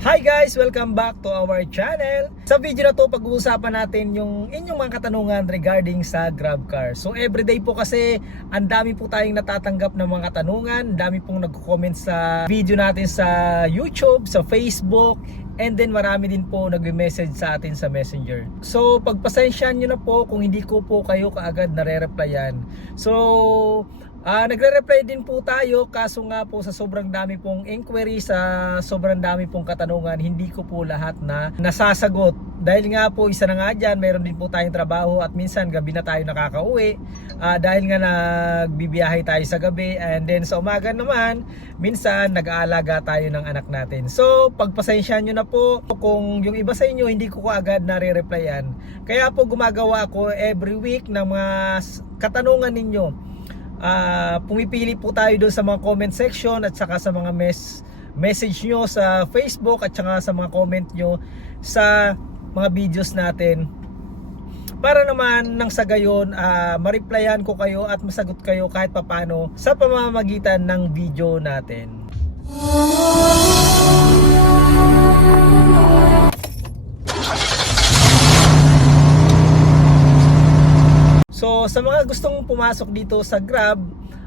Hi guys! Welcome back to our channel. Sa video na to, pag-uusapan natin yung inyong mga katanungan regarding sa GrabCar. So everyday po kasi, ang dami po tayong natatanggap ng mga katanungan. Dami pong nag-comment sa video natin sa YouTube, sa Facebook, and then marami din po nagme-message sa atin sa Messenger. So pagpasensyahan nyo na po kung hindi ko po kayo kaagad nare-replyan. So Ah, nagre-reply din po tayo kaso nga po sa sobrang dami pong inquiry sa sobrang dami pong katanungan hindi ko po lahat na nasasagot. Dahil nga po isa na nga dyan meron din po tayong trabaho at minsan gabi na tayo nakakauwi. Ah, dahil nga nagbibiyahe tayo sa gabi and then sa umaga naman minsan nag-aalaga tayo ng anak natin. So pagpasensyahan nyo na po kung yung iba sa inyo hindi ko kaagad nare-replyan. Kaya po gumagawa ako every week ng mga katanungan ninyo Ah, pumipili po tayo doon sa mga comment section at saka sa mga mes message nyo sa Facebook at saka sa mga comment nyo sa mga videos natin para naman nang sa gayon ah, ma-replyan ko kayo at masagot kayo kahit papano sa pamamagitan ng video natin. So sa mga gustong pumasok dito sa Grab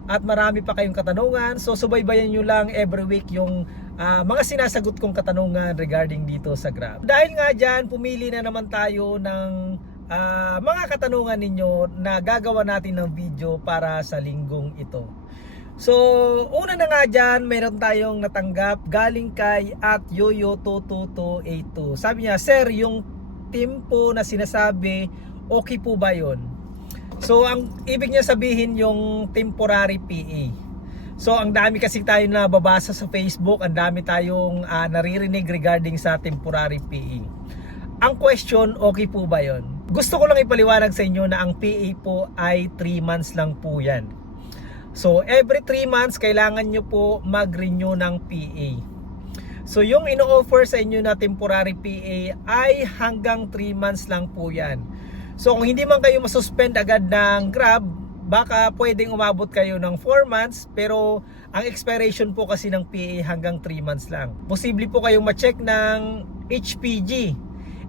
at marami pa kayong katanungan, so subaybayan nyo lang every week yung ah, mga sinasagot kong katanungan regarding dito sa Grab. Dahil nga dyan, pumili na naman tayo ng ah, mga katanungan ninyo na gagawa natin ng video para sa linggong ito. So, una na nga dyan, meron tayong natanggap galing kay at yoyo22282. Sabi niya, Sir, yung team po na sinasabi, okay po ba yon? So, ang ibig niya sabihin yung temporary PA. So, ang dami kasi tayo nababasa sa Facebook, ang dami tayong ah, naririnig regarding sa temporary PA. Ang question, okay po ba yon? Gusto ko lang ipaliwanag sa inyo na ang PA po ay 3 months lang po yan. So, every 3 months, kailangan nyo po mag-renew ng PA. So, yung ino-offer sa inyo na temporary PA ay hanggang 3 months lang po yan. So, kung hindi man kayo masuspend agad ng Grab, baka pwedeng umabot kayo ng 4 months, pero ang expiration po kasi ng PA hanggang 3 months lang. Posible po kayong ma-check ng HPG.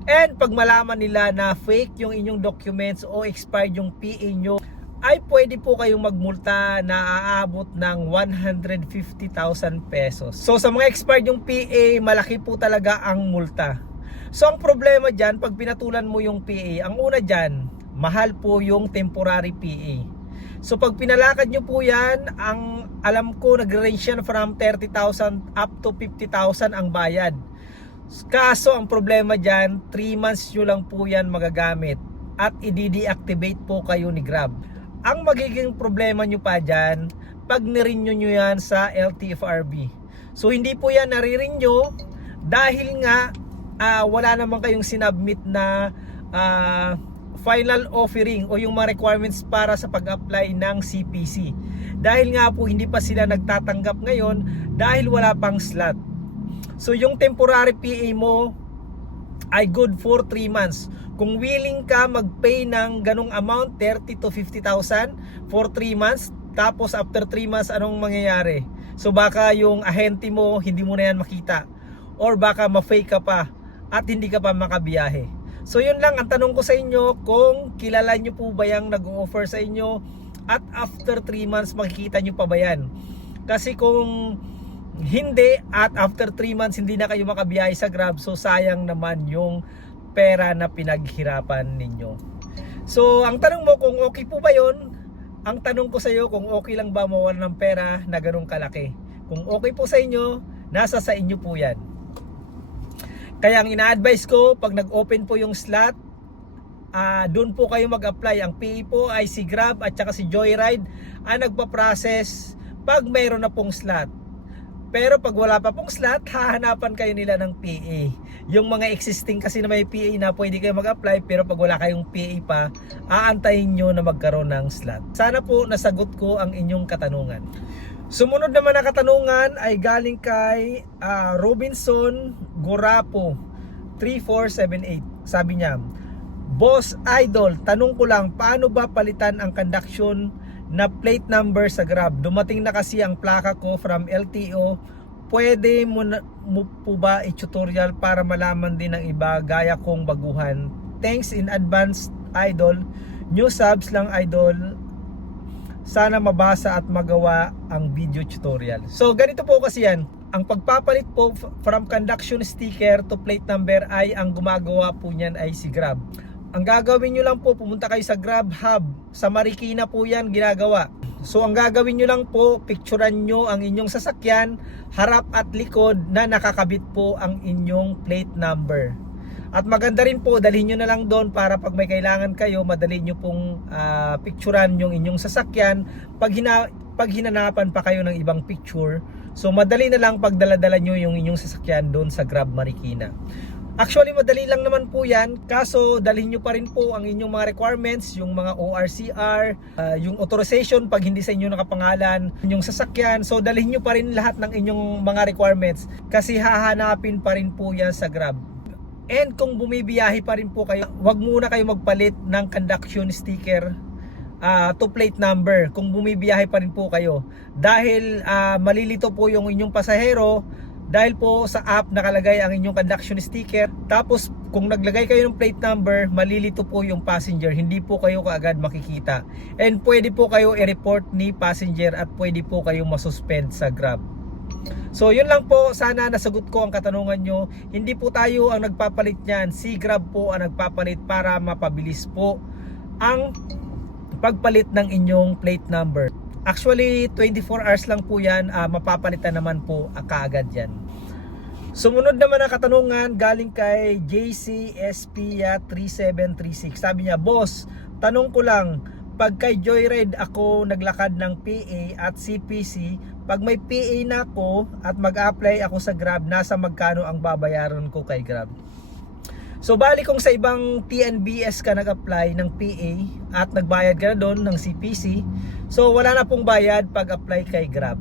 And pag malaman nila na fake yung inyong documents o expired yung PA nyo, ay pwede po kayong magmulta na aabot ng 150,000 pesos. So sa mga expired yung PA, malaki po talaga ang multa. So ang problema dyan, pag pinatulan mo yung PA, ang una dyan, mahal po yung temporary PA. So pag pinalakad nyo po yan, ang alam ko nag-range yan from 30,000 up to 50,000 ang bayad. Kaso ang problema dyan, 3 months nyo lang po yan magagamit at i-deactivate po kayo ni Grab. Ang magiging problema nyo pa dyan, pag nirenew nyo yan sa LTFRB. So hindi po yan nare-renew dahil nga ah, wala naman kayong sinubmit na ah, final offering o yung mga requirements para sa pag-apply ng CPC. Dahil nga po hindi pa sila nagtatanggap ngayon dahil wala pang slot. So yung temporary PA mo ay good for 3 months. Kung willing ka mag-pay ng ganong amount, 30 to 50,000 for 3 months, tapos after 3 months, anong mangyayari? So baka yung ahente mo, hindi mo na yan makita. Or baka ma-fake ka pa at hindi ka pa makabiyahe. So yun lang ang tanong ko sa inyo kung kilala nyo po ba yung nag-offer sa inyo at after 3 months makikita nyo pa ba yan. Kasi kung hindi at after 3 months hindi na kayo makabiyahe sa Grab so sayang naman yung pera na pinaghirapan ninyo. So ang tanong mo kung okay po ba yon? Ang tanong ko sa iyo kung okay lang ba mawala ng pera na ganun kalaki. Kung okay po sa inyo, nasa sa inyo po yan. Kaya ang ina-advise ko, pag nag-open po yung slot, ah doon po kayo mag-apply. Ang PE po ay si Grab at saka si Joyride ang nagpa-process pag mayroon na pong slot. Pero pag wala pa pong slot, hahanapan kayo nila ng PA. Yung mga existing kasi na may PA na pwede kayo mag-apply pero pag wala kayong PA pa, aantayin nyo na magkaroon ng slot. Sana po nasagot ko ang inyong katanungan. Sumunod naman na katanungan ay galing kay ah, Robinson Gorapo 3478. Sabi niya, Boss Idol, tanong ko lang, paano ba palitan ang conduction na plate number sa Grab? Dumating na kasi ang plaka ko from LTO pwede mo, na, mo po ba i-tutorial para malaman din ng iba gaya kong baguhan? Thanks in advance, idol. New subs lang, idol. Sana mabasa at magawa ang video tutorial. So, ganito po kasi yan. Ang pagpapalit po from conduction sticker to plate number ay ang gumagawa po niyan ay si Grab. Ang gagawin nyo lang po, pumunta kayo sa Grab Hub. Sa Marikina po yan ginagawa. So ang gagawin nyo lang po, picturean nyo ang inyong sasakyan, harap at likod na nakakabit po ang inyong plate number. At maganda rin po, dalhin nyo na lang doon para pag may kailangan kayo, madali nyo pong ah, picturean yung inyong sasakyan. Pag, hina, pag hinanapan pa kayo ng ibang picture, so madali na lang pagdaladala nyo yung inyong sasakyan doon sa Grab Marikina. Actually, madali lang naman po yan. Kaso, dalhin nyo pa rin po ang inyong mga requirements, yung mga ORCR, ah, yung authorization pag hindi sa inyo nakapangalan, yung sasakyan. So, dalhin nyo pa rin lahat ng inyong mga requirements kasi hahanapin pa rin po yan sa Grab. And kung bumibiyahe pa rin po kayo, wag muna kayo magpalit ng conduction sticker ah, to plate number kung bumibiyahe pa rin po kayo. Dahil ah, malilito po yung inyong pasahero dahil po sa app nakalagay ang inyong conduction sticker. Tapos kung naglagay kayo ng plate number, malilito po yung passenger. Hindi po kayo kaagad makikita. And pwede po kayo i-report ni passenger at pwede po kayo masuspend sa Grab. So yun lang po, sana nasagot ko ang katanungan nyo. Hindi po tayo ang nagpapalit niyan, si Grab po ang nagpapalit para mapabilis po ang pagpalit ng inyong plate number. Actually, 24 hours lang po yan, ah, mapapalitan naman po ah, kaagad yan. Sumunod naman ang katanungan galing kay JC Espia 3736. Sabi niya, Boss, tanong ko lang, pag kay Joyride ako naglakad ng PA at CPC, pag may PA na ako at mag-apply ako sa Grab, nasa magkano ang babayaran ko kay Grab? So bali kung sa ibang TNBS ka nag-apply ng PA at nagbayad ka na doon ng CPC, so wala na pong bayad pag apply kay Grab.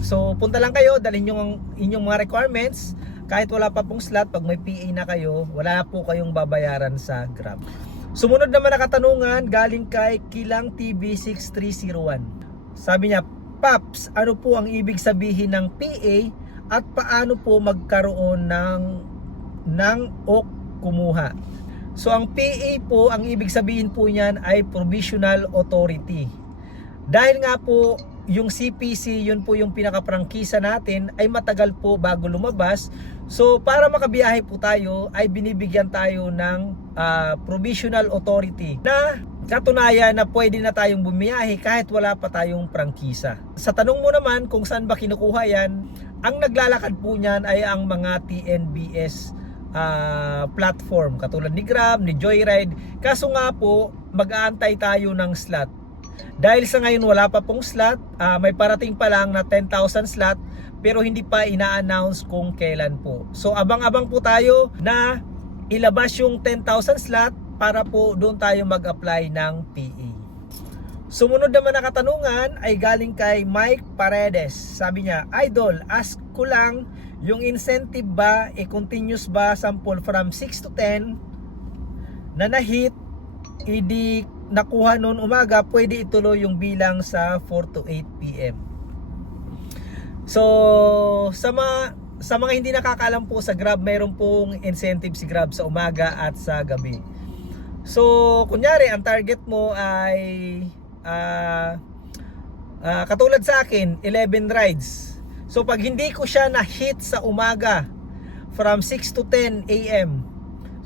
So punta lang kayo, dalhin yung inyong mga requirements. Kahit wala pa pong slot, pag may PA na kayo, wala na po kayong babayaran sa Grab. Sumunod naman na katanungan galing kay Kilang TV6301. Sabi niya, Paps, ano po ang ibig sabihin ng PA at paano po magkaroon ng ng o kumuha? So ang PA po, ang ibig sabihin po niyan ay Provisional Authority. Dahil nga po yung CPC, yun po yung pinaka-prangkisa natin ay matagal po bago lumabas. So para makabiyahe po tayo ay binibigyan tayo ng ah, Provisional Authority na katunayan na pwede na tayong bumiyahe kahit wala pa tayong prangkisa. Sa tanong mo naman kung saan ba kinukuha yan, ang naglalakad po niyan ay ang mga TNBS ah, platform katulad ni Grab, ni Joyride. Kaso nga po, mag-aantay tayo ng slot. Dahil sa ngayon wala pa pong slot, ah, may parating pa lang na 10,000 slot pero hindi pa ina-announce kung kailan po. So abang-abang po tayo na ilabas yung 10,000 slot para po doon tayo mag-apply ng PE. Sumunod naman na katanungan ay galing kay Mike Paredes. Sabi niya, Idol, ask ko lang, yung incentive ba, e continuous ba sample from 6 to 10 na na-hit, idi nakuha noon umaga, pwede ituloy yung bilang sa 4 to 8 p.m. So, sa mga sa mga hindi nakakaalam po sa Grab, mayroon pong incentive si Grab sa umaga at sa gabi. So, kunyari, ang target mo ay ah ah, katulad sa akin, 11 rides. So, pag hindi ko siya na-hit sa umaga from 6 to 10 a.m.,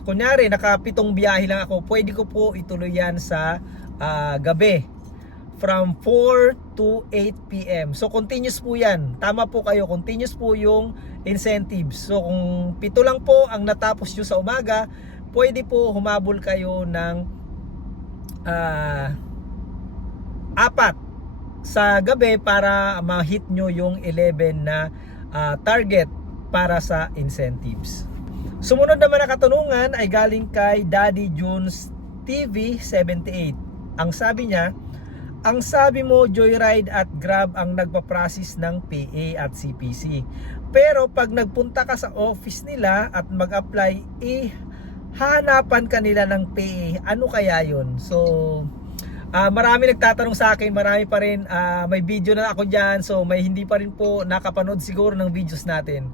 kunyari, nakapitong biyahe lang ako, pwede ko po ituloy yan sa ah, gabi from 4 to 8 p.m. So continuous po yan. Tama po kayo, continuous po yung incentives. So kung pito lang po ang natapos nyo sa umaga, pwede po humabol kayo ng ah, apat sa gabi para ma-hit nyo yung 11 na ah, target para sa incentives. Sumunod naman na katanungan ay galing kay Daddy Jones TV 78. Ang sabi niya, ang sabi mo Joyride at Grab ang nagpa-process ng PA at CPC. Pero pag nagpunta ka sa office nila at mag-apply, eh hanapan ka nila ng PA. Ano kaya 'yon? So Ah, marami nagtatanong sa akin, marami pa rin ah, may video na ako diyan. So may hindi pa rin po nakapanood siguro ng videos natin.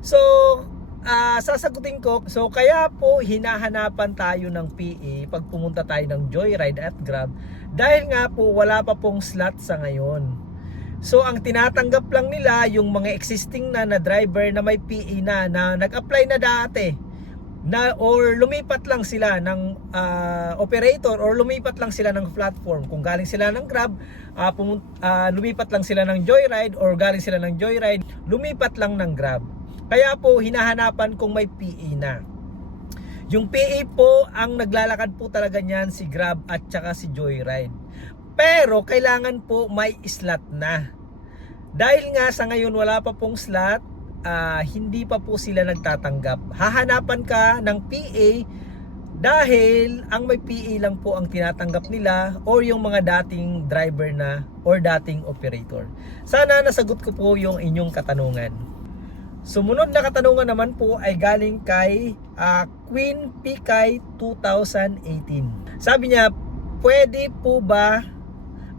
So ah, sasagutin ko. So kaya po hinahanapan tayo ng PE pag pumunta tayo ng Joyride at Grab dahil nga po wala pa pong slot sa ngayon. So ang tinatanggap lang nila yung mga existing na na driver na may PE na na nag-apply na dati na or lumipat lang sila ng ah, operator or lumipat lang sila ng platform kung galing sila ng Grab ah, pumun- ah, lumipat lang sila ng Joyride or galing sila ng Joyride lumipat lang ng Grab kaya po hinahanapan kung may PE na yung PE po ang naglalakad po talaga niyan si Grab at saka si Joyride pero kailangan po may slot na dahil nga sa ngayon wala pa pong slot ah, hindi pa po sila nagtatanggap. Hahanapan ka ng PA dahil ang may PA lang po ang tinatanggap nila or yung mga dating driver na or dating operator. Sana nasagot ko po yung inyong katanungan. Sumunod na katanungan naman po ay galing kay ah, Queen Pikay 2018. Sabi niya, pwede po ba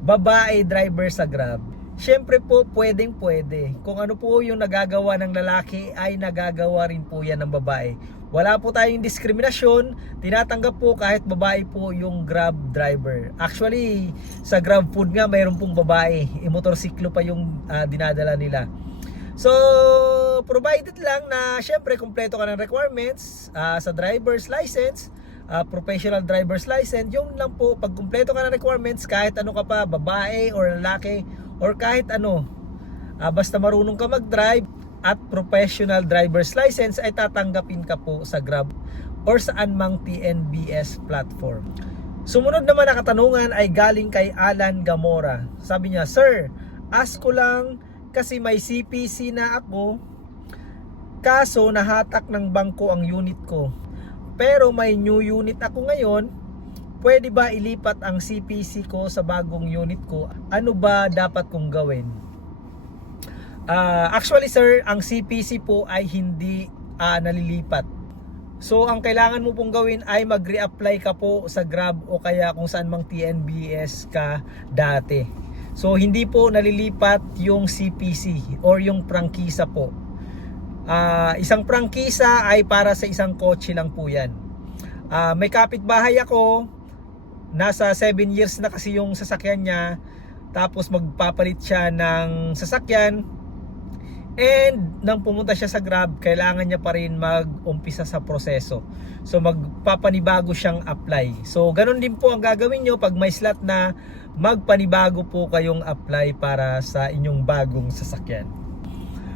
babae driver sa Grab? Siyempre po, pwedeng pwede. Kung ano po yung nagagawa ng lalaki ay nagagawa rin po yan ng babae. Wala po tayong diskriminasyon. Tinatanggap po kahit babae po yung Grab driver. Actually, sa Grab food nga mayroon pong babae. E motorsiklo pa yung ah, dinadala nila. So, provided lang na syempre kumpleto ka ng requirements ah, sa driver's license, ah, professional driver's license, yung lang po, pag kumpleto ka ng requirements, kahit ano ka pa, babae or lalaki, or kahit ano, ah, basta marunong ka mag-drive at professional driver's license ay tatanggapin ka po sa Grab or saan mang TNBS platform. Sumunod naman na katanungan ay galing kay Alan Gamora. Sabi niya, Sir, ask ko lang kasi may CPC na ako kaso nahatak ng bangko ang unit ko. Pero may new unit ako ngayon, pwede ba ilipat ang CPC ko sa bagong unit ko? Ano ba dapat kong gawin? Ah, actually sir, ang CPC po ay hindi ah, nalilipat. So ang kailangan mo pong gawin ay mag-reapply ka po sa Grab o kaya kung saan mang TNBS ka dati. So hindi po nalilipat yung CPC or yung prangkisa po. Ah, isang prangkisa ay para sa isang kotse lang po 'yan. Ah, may kapitbahay ako, nasa 7 years na kasi yung sasakyan niya. Tapos magpapalit siya ng sasakyan. And nang pumunta siya sa Grab, kailangan niya pa rin mag-umpisa sa proseso. So magpapanibago siyang apply. So ganun din po ang gagawin nyo pag may slot na magpanibago po kayong apply para sa inyong bagong sasakyan.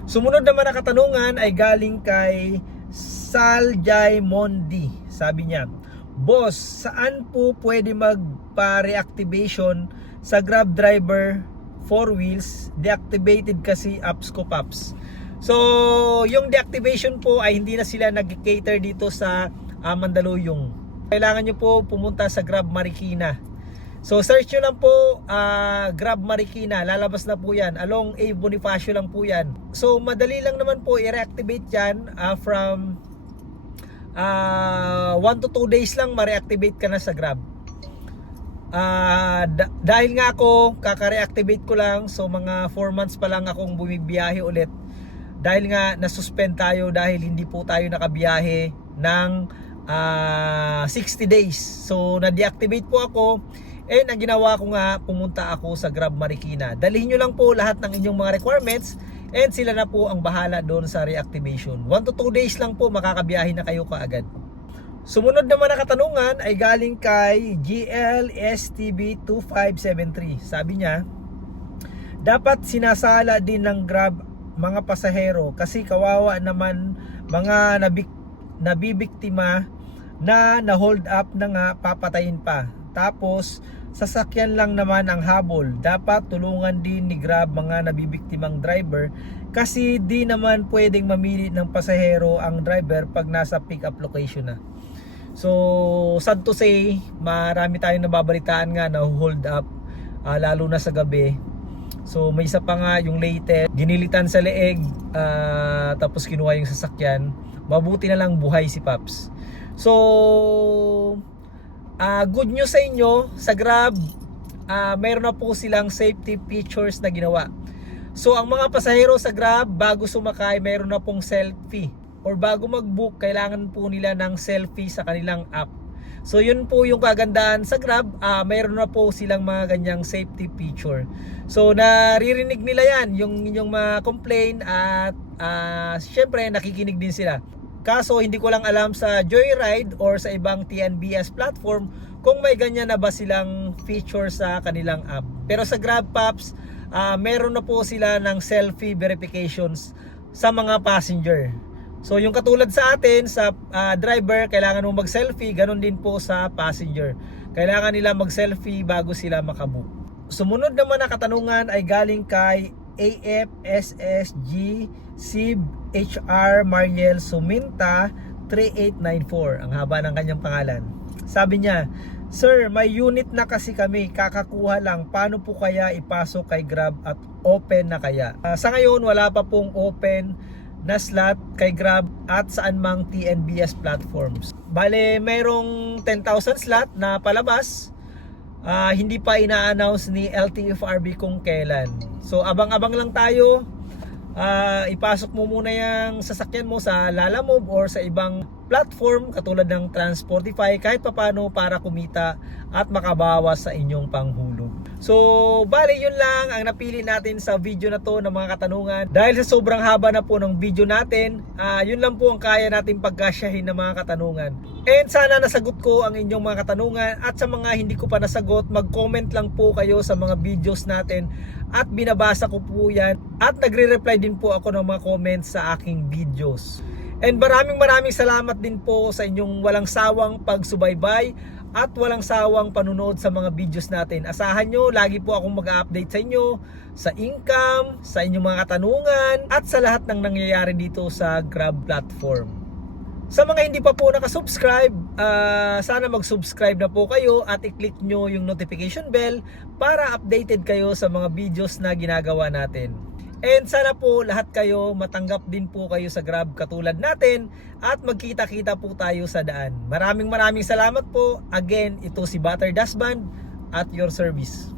Sumunod naman na katanungan ay galing kay Saljay Mondi. Sabi niya, Boss, saan po pwede magpa-reactivation sa Grab driver 4 wheels? Deactivated kasi apps ko paps. So, yung deactivation po ay hindi na sila nag-cater dito sa ah, Mandaluyong. Kailangan nyo po pumunta sa Grab Marikina. So search nyo lang po ah, Grab Marikina, lalabas na po yan. Along A Bonifacio lang po yan. So madali lang naman po i-reactivate yan ah, from 1 to 2 days lang ma-reactivate ka na sa Grab. Ah, da- dahil nga ako kaka-reactivate ko lang so mga 4 months pa lang akong bumibiyahe ulit dahil nga nasuspend tayo dahil hindi po tayo nakabiyahe ng ah, 60 days. So na-deactivate po ako and ang ginawa ko nga pumunta ako sa Grab Marikina. Dalhin nyo lang po lahat ng inyong mga requirements and sila na po ang bahala doon sa reactivation. 1 to 2 days lang po makakabiyahe na kayo kaagad. Sumunod naman na katanungan ay galing kay GLSTB2573. Sabi niya, dapat sinasala din ng Grab mga pasahero kasi kawawa naman mga nabik, nabibiktima na na-hold up na nga papatayin pa. Tapos sasakyan lang naman ang habol. Dapat tulungan din ni Grab mga nabibiktimang driver kasi di naman pwedeng mamili ng pasahero ang driver pag nasa pick up location na. So, sad to say, marami tayong nababalitaan nga na hold up ah, lalo na sa gabi. So, may isa pa nga yung latest, ginilitan sa leeg ah, tapos kinuha yung sasakyan. Mabuti na lang buhay si Paps. So, ah, good news sa inyo sa Grab ah, mayroon na po silang safety features na ginawa. So ang mga pasahero sa Grab bago sumakay mayroon na pong selfie or bago mag-book kailangan po nila ng selfie sa kanilang app. So yun po yung kagandahan sa Grab, ah mayroon na po silang mga ganyang safety feature. So naririnig nila yan, yung inyong mga complain at ah syempre nakikinig din sila. Kaso hindi ko lang alam sa Joyride or sa ibang TNBS platform kung may ganyan na ba silang feature sa kanilang app. Pero sa GrabPaps, ah meron na po sila ng selfie verifications sa mga passenger. So yung katulad sa atin sa ah, driver kailangan mo mag-selfie, ganun din po sa passenger. Kailangan nila mag-selfie bago sila makabook. Sumunod naman na katanungan ay galing kay AFSSG Sib HR Mariel Suminta 3894. Ang haba ng kanyang pangalan. Sabi niya, Sir, may unit na kasi kami, kakakuha lang. Paano po kaya ipasok kay Grab at open na kaya? Ah, sa ngayon, wala pa pong open na slot kay Grab at saan mang TNBS platforms. Bale, mayroong 10,000 slot na palabas. Ah, hindi pa ina-announce ni LTFRB kung kailan. So, abang-abang lang tayo. Ah, ipasok mo muna yung sasakyan mo sa Lalamove or sa ibang platform katulad ng Transportify kahit papano para kumita at makabawas sa inyong panghulog. So, bali yun lang ang napili natin sa video na to ng mga katanungan. Dahil sa sobrang haba na po ng video natin, ah, yun lang po ang kaya natin pagkasyahin ng mga katanungan. And sana nasagot ko ang inyong mga katanungan at sa mga hindi ko pa nasagot, mag-comment lang po kayo sa mga videos natin at binabasa ko po yan at nagre-reply din po ako ng mga comments sa aking videos. And maraming maraming salamat din po sa inyong walang sawang pagsubaybay at walang sawang panunood sa mga videos natin. Asahan nyo, lagi po akong mag-update sa inyo sa income, sa inyong mga katanungan at sa lahat ng nangyayari dito sa Grab platform. Sa mga hindi pa po nakasubscribe, ah, sana mag-subscribe na po kayo at i-click nyo yung notification bell para updated kayo sa mga videos na ginagawa natin. And sana po lahat kayo matanggap din po kayo sa Grab katulad natin at magkita-kita po tayo sa daan. Maraming maraming salamat po. Again, ito si Butter Dasband at your service.